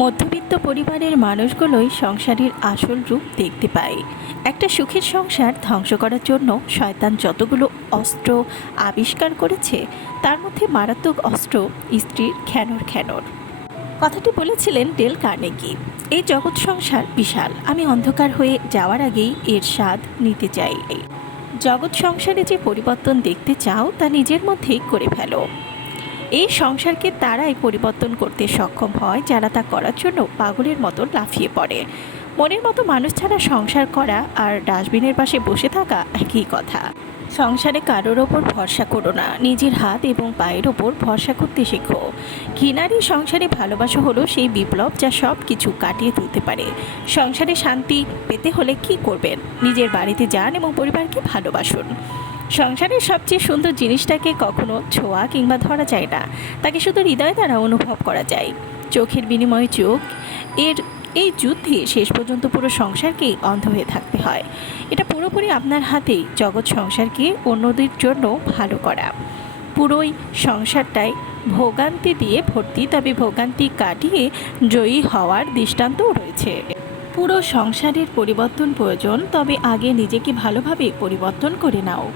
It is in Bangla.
মধ্যবিত্ত পরিবারের মানুষগুলোই সংসারের আসল রূপ দেখতে পায়। একটা সুখের সংসার ধ্বংস করার জন্য শয়তান যতগুলো অস্ত্র আবিষ্কার করেছে, তার মধ্যে মারাত্মক অস্ত্র স্ত্রীর খ্যানর খ্যানর। কথাটি বলেছিলেন ডেল কার্নেগি। এই জগৎ সংসার বিশাল, আমি অন্ধকার হয়ে যাওয়ার আগেই এর স্বাদ নিতে চাই। জগৎ সংসারে যে পরিবর্তন দেখতে চাও তা নিজের মধ্যেই করে ফেলো। এই সংসারকে তারাই পরিবর্তন করতে সক্ষম হয় যারা তা করার জন্য পাগলের মতো লাফিয়ে পড়ে। মনের মতো মানুষ ছাড়া সংসার করা আর ডাস্টবিনের পাশে বসে থাকা একই কথা। সংসারে কারোর ওপর ভরসা করো না, নিজের হাত এবং পায়ের ওপর ভরসা করতে শেখো। ঘৃণারই সংসারে ভালোবাসা হলো সেই বিপ্লব যা সব কিছু কাটিয়ে তুলতে পারে। সংসারে শান্তি পেতে হলে কি করবেন? নিজের বাড়িতে যান এবং পরিবারকে ভালোবাসুন। সংসারের সবচেয়ে সুন্দর জিনিসটাকে কখনো ছোঁয়া কিংবা ধরা যায় না, তাকে শুধু হৃদয় দ্বারা অনুভব করা যায়। চোখের বিনিময়ে চোখ, এর এই যুদ্ধে শেষ পর্যন্ত পুরো সংসারকেই অন্ধ হয়ে থাকতে হয়। এটা পুরোপুরি আপনার হাতেই জগৎ সংসারকে অন্যদের জন্য ভালো করা। পুরোই সংসারটাই ভোগান্তি দিয়ে ভর্তি, তবে ভোগান্তি কাটিয়ে জয়ী হওয়ার দৃষ্টান্তও রয়েছে। পুরো সংসারের পরিবর্তন প্রয়োজন, তবে আগে নিজেকে ভালোভাবে পরিবর্তন করে নাও।